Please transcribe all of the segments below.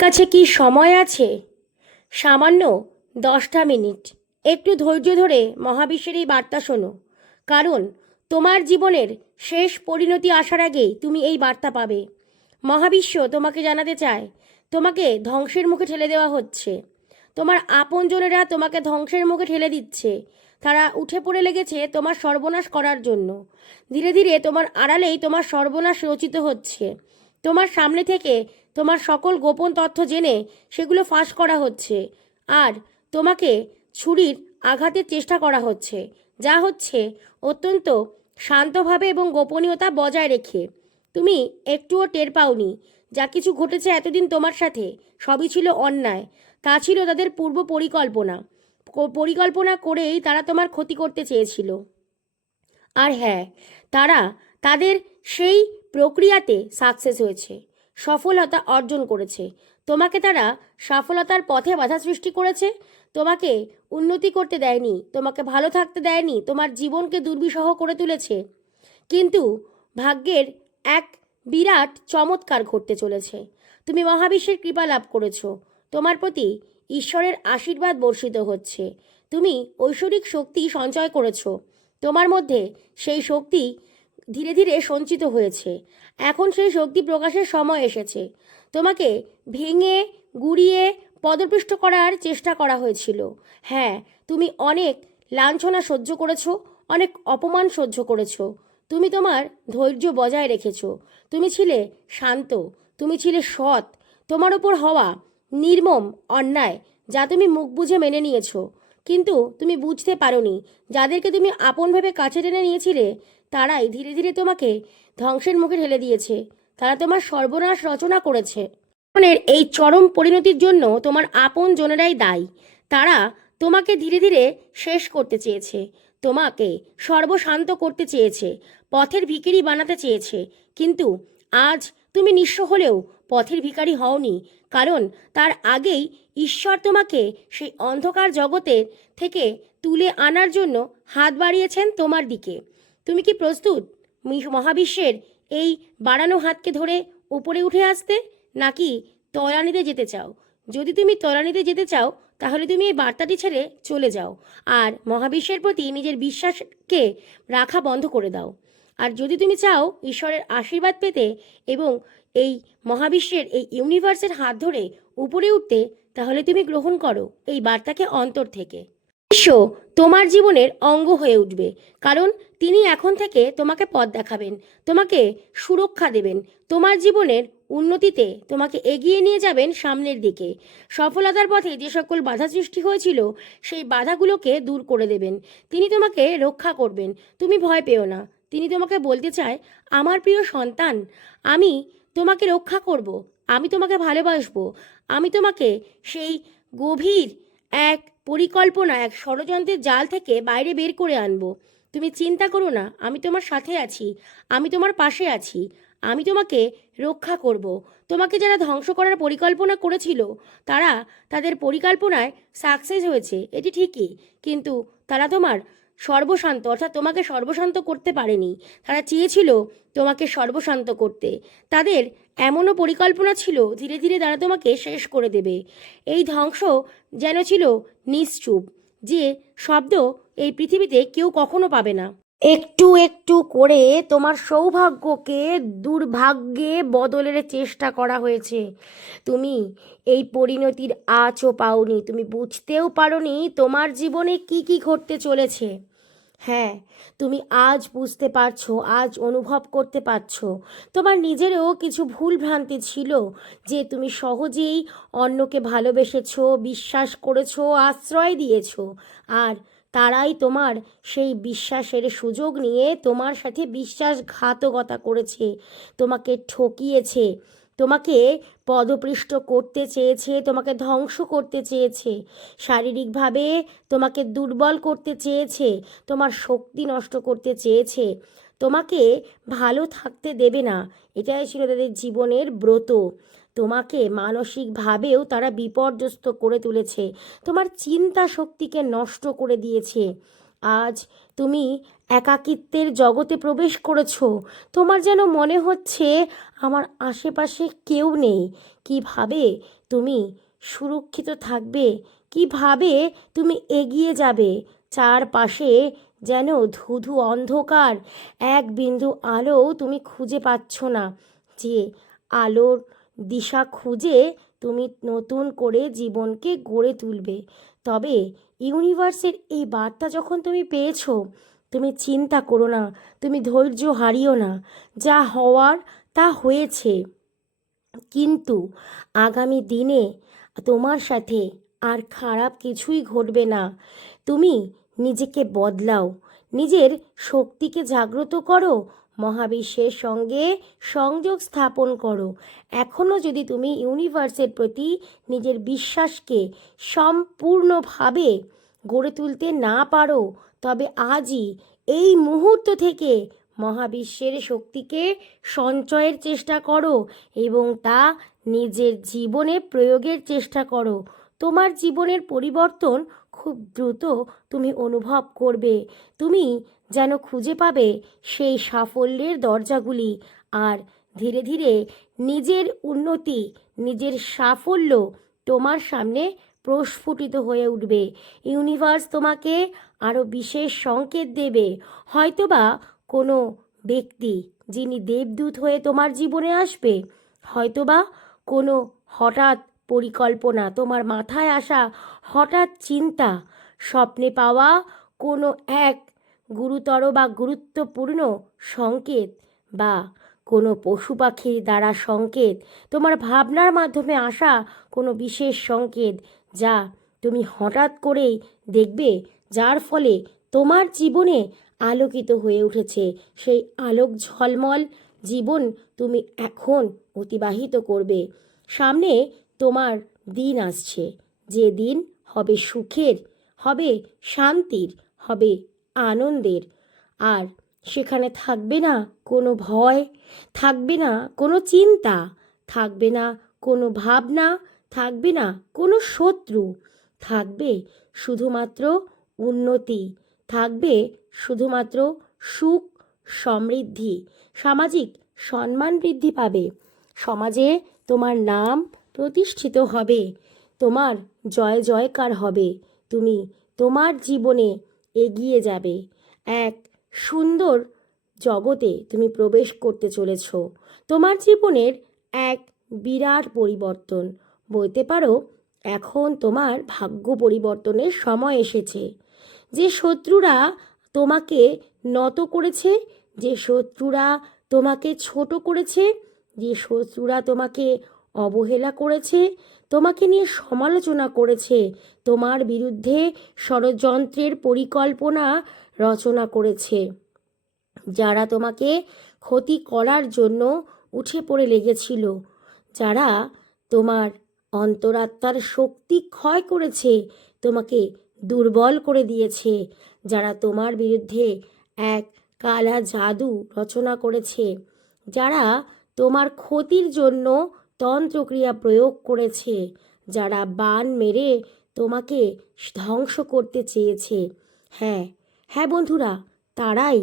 কাছে কি সময় আছে? সামান্য দশটা মিনিট। একটু ধৈর্য ধরে মহাবিশ্বের এই বার্তা শোনো। কারণ তোমার জীবনের শেষ পরিণতি আসার আগেই তুমি এই বার্তা পাবে। মহাবিশ্ব তোমাকে জানাতে চায়, তোমাকে ধ্বংসের মুখে ঠেলে দেওয়া হচ্ছে। তোমার আপনজনেরা তোমাকে ধ্বংসের মুখে ঠেলে দিচ্ছে। তারা উঠে পড়ে লেগেছে তোমার সর্বনাশ করার জন্য। ধীরে ধীরে তোমার আড়ালেই তোমার সর্বনাশ রচিত হচ্ছে। তোমার সামনে থেকে তোমার সকল গোপন তথ্য জেনে সেগুলো ফাঁস করা হচ্ছে। আর তোমাকে ছুরির আঘাতের চেষ্টা করা হচ্ছে। যা হচ্ছে অত্যন্ত শান্তভাবে এবং গোপনীয়তা বজায় রেখে। তুমি একটুও টের পাওনি। যা কিছু ঘটেছে এতদিন তোমার সাথে, সবই ছিল অন্যায়। তা ছিল তাদের পূর্ব পরিকল্পনা। পরিকল্পনা করেই তারা তোমার ক্ষতি করতে চেয়েছিল। আর হ্যাঁ তারা তাদের সেই প্রক্রিয়াতে সাকসেস হয়েছে, সফলতা অর্জন করেছে। তোমাকে তারা সফলতার পথে বাধা সৃষ্টি করেছে, তোমাকে উন্নতি করতে দেয়নি, তোমাকে ভালো থাকতে দেয়নি, তোমার জীবনকে দুর্বিষহ করে তুলেছে। কিন্তু ভাগ্যের এক বিরাট চমৎকার ঘটতে চলেছে। তুমি মহাবিশ্বের কৃপা লাভ করেছ, তোমার প্রতি ঈশ্বরের আশীর্বাদ বর্ষিত হচ্ছে। তুমি ঐশ্বরিক শক্তি সঞ্চয় করেছ, তোমার মধ্যে সেই শক্তি ধীরে ধীরে সঞ্চিত হয়েছে। এখন সেই শক্তি প্রকাশের সময় এসেছে। তোমাকে ভেঙে, গুড়িয়ে পদপৃষ্ট করার চেষ্টা করা হয়েছিল। হ্যাঁ তুমি অনেক লাঞ্ছনা সহ্য করেছ, অনেক অপমান সহ্য করেছ। তুমি তোমার ধৈর্য বজায় রেখেছো। তুমি ছিলে শান্ত, তুমি ছিলে সৎ। তোমার ওপর হওয়া নির্মম অন্যায়, যা তুমি মুখ বুঝে মেনে নিয়েছো। কিন্তু তুমি বুঝতে পারোনি, যাদেরকে তুমি আপন ভেবে কাছে টেনে নিয়েছিলে তারাই ধীরে ধীরে তোমাকে ধ্বংসের মুখে ঠেলে দিয়েছে। তারা তোমার সর্বনাশ রচনা করেছে। জীবনের এই চরম পরিণতির জন্য তোমার আপন জনেরাই দায়ী। তারা তোমাকে ধীরে ধীরে শেষ করতে চেয়েছে। তোমাকে সর্বশান্ত করতে চেয়েছে। পথের ভিখারি বানাতে চেয়েছে। কিন্তু আজ তুমি নিঃস্ব হলেও পথের ভিখারি হওনি। কারণ তার আগেই ঈশ্বর তোমাকে সেই অন্ধকার জগতের থেকে তুলে আনার জন্য হাত বাড়িয়েছেন তোমার দিকে। তুমি কি প্রস্তুত? মহাবিশ্বের এই বাড়ানো হাতকে ধরে উপরে উঠে আসতে? নাকি তলানিতে যেতে চাও? যদি তুমি তলানিতে যেতে চাও, তাহলে তুমি এই বার্তাটি ছেড়ে চলে যাও। আর মহাবিশ্বের প্রতি নিজের বিশ্বাসকে রাখা বন্ধ করে দাও। আর যদি তুমি চাও ঈশ্বরের আশীর্বাদ পেতে এবং এই মহাবিশ্বের এই ইউনিভার্সের হাত ধরে উপরে উঠতে, তাহলে তুমি গ্রহণ করো এই বার্তাকে অন্তর থেকে। বিশ্ব তোমার জীবনের অঙ্গ হয়ে উঠবে। কারণ তিনি এখন থেকে তোমাকে পথ দেখাবেন, তোমাকে সুরক্ষা দেবেন। তোমার জীবনের উন্নতিতে তোমাকে এগিয়ে নিয়ে যাবেন সামনের দিকে। সফলতার পথে যে সকল বাধা সৃষ্টি হয়েছিল, সেই বাধাগুলোকে দূর করে দেবেন। তিনি তোমাকে রক্ষা করবেন, তুমি ভয় পেও না। তিনি তোমাকে বলতে চায়, আমার প্রিয় সন্তান, আমি তোমাকে রক্ষা করব, আমি তোমাকে ভালোবাসবো, আমি তোমাকে সেই গভীর এক পরিকল্পনা এক ষড়যন্ত্রের জাল থেকে বাইরে বের করে আনব। তুমি চিন্তা করো না, আমি তোমার সাথে আছি, আমি তোমার পাশে আছি, আমি তোমাকে রক্ষা করব। তোমাকে যারা ধ্বংস করার পরিকল্পনা করেছিল, তারা তাদের পরিকল্পনায় সাকসেস হয়েছে, এটি ঠিকই, কিন্তু তারা তোমার সর্বশান্ত, অর্থাৎ তোমাকে সর্বশান্ত করতে পারেনি। তারা চেয়েছিল তোমাকে সর্বশান্ত করতে। তাদের এমনও পরিকল্পনা ছিল, ধীরে ধীরে তারা তোমাকে শেষ করে দেবে। এই ধ্বংস যেন ছিল নিশ্চুপ, যে শব্দ এই পৃথিবীতে কেউ কখনো পাবে না। একটু একটু করে তোমার সৌভাগ্যকে দুর্ভাগ্যে বদলের চেষ্টা করা হয়েছে। তুমি এই পরিণতির আঁচও পাওনি, তুমি বুঝতেও পারোনি তোমার জীবনে কি কি ঘটতে চলেছে। হ্যাঁ তুমি আজ বুঝতে পারছ, আজ অনুভব করতে পারছ। তোমার নিজেরও কিছু ভুল ভ্রান্তি ছিল যে তুমি সহজেই অন্যকে ভালোবেসেছো, বিশ্বাস করেছ, আশ্রয় দিয়েছ। আর তারাই তোমার সেই বিশ্বাসের সুযোগ নিয়ে তোমার সাথে বিশ্বাসঘাতকতা করেছে, তোমাকে ঠকিয়েছে। তোমাকে পদপৃষ্ট করতে চেয়েছে, তোমাকে ধ্বংস করতে চেয়েছে, শারীরিকভাবে তোমাকে দুর্বল করতে চেয়েছে, তোমার শক্তি নষ্ট করতে চেয়েছে, তোমাকে ভালো থাকতে দেবে না। এটাই ছিল তাদের জীবনের ব্রত। তোমাকে মানসিকভাবেও তারা বিপর্যস্ত করে তুলেছে। তোমার চিন্তা শক্তিকে নষ্ট করে দিয়েছে। আজ তুমি একাকিত্বের জগতে প্রবেশ করেছ। তোমার যেন মনে হচ্ছে আমার আশেপাশে কেউ নেই। কীভাবে তুমি সুরক্ষিত থাকবে? কীভাবে তুমি এগিয়ে যাবে? চারপাশে যেন ধুধু অন্ধকার। এক বিন্দু আলো তুমি খুঁজে পাচ্ছ না। যে আলোর দিশা খুঁজে তুমি নতুন করে জীবনকে গড়ে তুলবে। তবে ইউনিভার্সের এই বার্তা যখন তুমি পেয়েছ তুমি চিন্তা করো না, তুমি ধৈর্য হারিও না, যা হওয়ার তা হয়েছে। কিন্তু আগামী দিনে তোমার সাথে আর খারাপ কিছুই ঘটবে না। তুমি নিজেকে বদলাও, নিজের শক্তিকে জাগ্রত করো, মহাবিশ্বের সঙ্গে সংযোগ স্থাপন করো। এখনও যদি তুমি ইউনিভার্সের প্রতি নিজের বিশ্বাসকে সম্পূর্ণভাবে গড়ে তুলতে না পারো তবে আজই এই মুহূর্ত থেকে মহাবিশ্বের শক্তিকে সঞ্চয়ের চেষ্টা করো এবং তা নিজের জীবনে প্রয়োগের চেষ্টা করো। তোমার জীবনের পরিবর্তন খুব দ্রুত তুমি অনুভব করবে। তুমি যেন খুঁজে পাবে সেই সাফল্যের দরজাগুলি আর ধীরে ধীরে নিজের উন্নতি, নিজের সাফল্য তোমার সামনে প্রস্ফুটিত হয়ে উঠবে। ইউনিভার্স তোমাকে আরও বিশেষ সংকেত দেবে। হয়তোবা কোনো ব্যক্তি যিনি দেবদূত হয়ে তোমার জীবনে আসবে, হয়তোবা কোনো হঠাৎ পরিকল্পনা, তোমার মাথায় আসা হঠাৎ চিন্তা, স্বপ্নে পাওয়া কোনো এক গুরুতর বা গুরুত্বপূর্ণ সংকেত বা কোনো পশু পাখির দ্বারা সংকেত, তোমার ভাবনার মাধ্যমে আসা কোনো বিশেষ সংকেত যা তুমি হঠাৎ করেই দেখবে, যার ফলে তোমার জীবনে আলোকিত হয়ে উঠেছে। সেই আলোক ঝলমল জীবন তুমি এখন অতিবাহিত করবে। সামনে তোমার দিন আসছে। যে দিন হবে সুখের, হবে শান্তির, হবে আনন্দের। আর সেখানে থাকবে না কোনো ভয়, থাকবে না কোনো চিন্তা, থাকবে না কোনো ভাবনা থাকবে না, কোনো শত্রু। থাকবে শুধুমাত্র উন্নতি। থাকবে শুধুমাত্র সুখ সমৃদ্ধি। সামাজিক সম্মান বৃদ্ধি পাবে। সমাজে তোমার নাম প্রতিষ্ঠিত হবে। তোমার জয় জয়কার হবে। তুমি তোমার জীবনে এগিয়ে যাবে। এক সুন্দর জগতে তুমি প্রবেশ করতে চলেছ। তোমার জীবনের এক বিরাট পরিবর্তন। বলতে পারো, এখন তোমার ভাগ্য পরিবর্তনের সময় এসেছে। যে শত্রুরা তোমাকে নত করেছে, যে শত্রুরা তোমাকে ছোট করেছে, যে শত্রুরা তোমাকে অবহেলা করেছে, তোমাকে নিয়ে সমালোচনা করেছে, তোমার বিরুদ্ধে ষড়যন্ত্রের পরিকল্পনা রচনা করেছে। যারা তোমাকে ক্ষতি করার জন্য উঠে পড়ে লেগেছিল, যারা তোমার অন্তরাত্মার শক্তি ক্ষয় করেছে, তোমাকে দুর্বল করে দিয়েছে, যারা তোমার বিরুদ্ধে এক কালা জাদু রচনা করেছে, যারা তোমার ক্ষতির জন্য তন্ত্রক্রিয়া প্রয়োগ করেছে, যারা বান মেরে তোমাকে ধ্বংস করতে চেয়েছে। হ্যাঁ হ্যাঁ বন্ধুরা, তারাই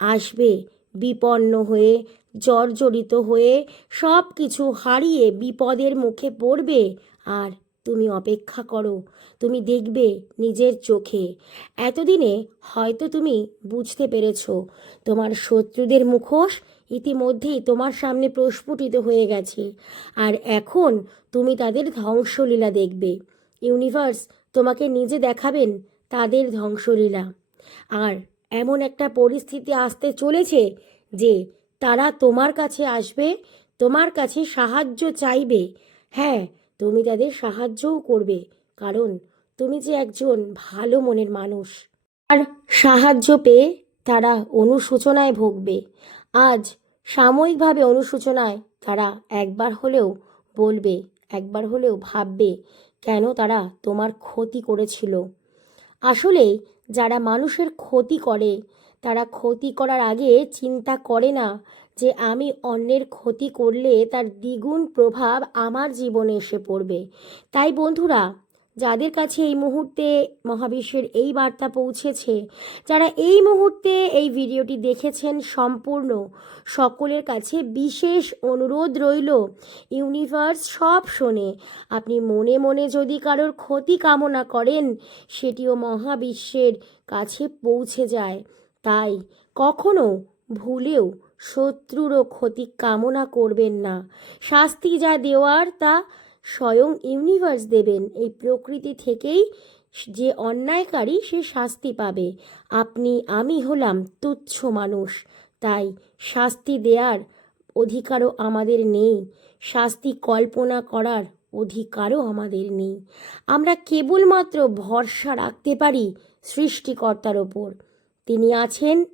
আসবে বিপন্ন হয়ে জর্জরিত হয়ে সব কিছু হারিয়ে বিপদের মুখে পড়বে। আর তুমি অপেক্ষা করো, তুমি দেখবে নিজের চোখে। এতদিনে হয়তো তুমি বুঝতে পেরেছ, তোমার শত্রুদের মুখোশ ইতিমধ্যেই তোমার সামনে প্রস্ফুটিত হয়ে গেছে। আর এখন তুমি তাদের ধ্বংসলীলা দেখবে। ইউনিভার্স তোমাকে নিজে দেখাবেন তাদের ধ্বংসলীলা। আর এমন একটা পরিস্থিতি আসতে চলেছে যে তারা তোমার কাছে আসবে, তোমার কাছে সাহায্য চাইবে। হ্যাঁ তুমি তাদের সাহায্যও করবে, কারণ তুমি যে একজন ভালো মনের মানুষ। আর সাহায্য পেয়ে তারা অনুশোচনায় ভুগবে। আজ সাময়িকভাবে অনুশোচনায় তারা একবার হলেও বলবে, একবার হলেও ভাববে কেন তারা তোমার ক্ষতি করেছিল। আসলে যারা মানুষের ক্ষতি করে তারা ক্ষতি করার আগে চিন্তা করে না যে আমি অন্যের ক্ষতি করলে তার দ্বিগুণ প্রভাব আমার জীবনে এসে পড়বে। তাই বন্ধুরা, যাদের কাছে এই মুহূর্তে মহাবিশ্বের এই বার্তা পৌঁছেছে, যারা এই মুহূর্তে এই ভিডিওটি দেখেছেন সম্পূর্ণ, সকলের কাছে বিশেষ অনুরোধ রইল, ইউনিভার্স সব শোনে। আপনি মনে মনে যদি কারোর ক্ষতি কামনা করেন, সেটিও মহাবিশ্বের কাছে পৌঁছে যায়। তাই কখনো ভুলেও শত্রুরও ক্ষতি কামনা করবেন না। শাস্তি যা দেওয়ার তা স্বয়ং ইউনিভার্স দেবেন। এই প্রকৃতি থেকেই যে অন্যায়কারী সে শাস্তি পাবে। আপনি আমি হলাম তুচ্ছ মানুষ, তাই শাস্তি দেওয়ার অধিকারও আমাদের নেই। শাস্তি কল্পনা করার অধিকারও আমাদের নেই। আমরা কেবলমাত্র ভরসা রাখতে পারি সৃষ্টিকর্তার ওপর। তিনি আছেন,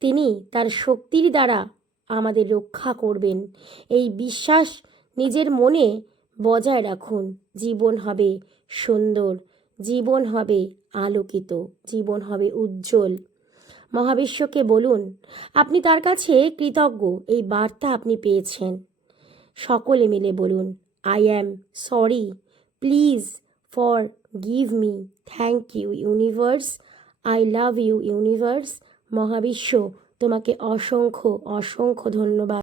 তিনি তার শক্তির দ্বারা আমাদের রক্ষা করবেন। এই বিশ্বাস নিজের মনে বজায় রাখুন। জীবন হবে সুন্দর, জীবন হবে আলোকিত, জীবন হবে উজ্জ্বল। মহাবিশ্বকে বলুন, আপনি তার কাছে কৃতজ্ঞ, এই বার্তা আপনি পেয়েছেন। সকলে মিলে বলুন I am sorry please forgive me thank you universe I love you universe মহাবিশ্ব তোমাকে অসংখ্য অসংখ্য ধন্যবাদ।